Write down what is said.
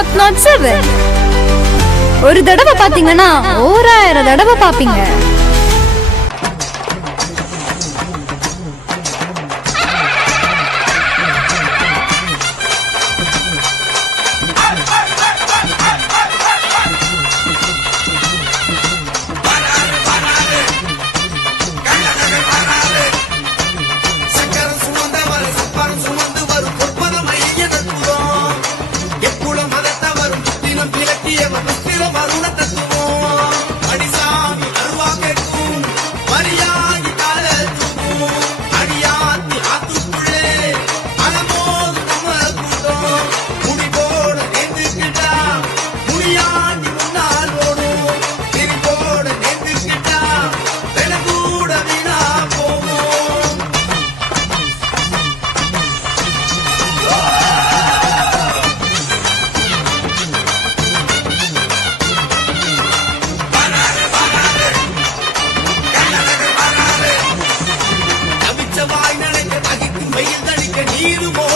Not not seven ஒரு தடவை பாத்தீங்கன்னா ஓராயிரம் தடவை பாப்பீங்க. கட்டிய மனத்தில் மருண தத்துவம் you want.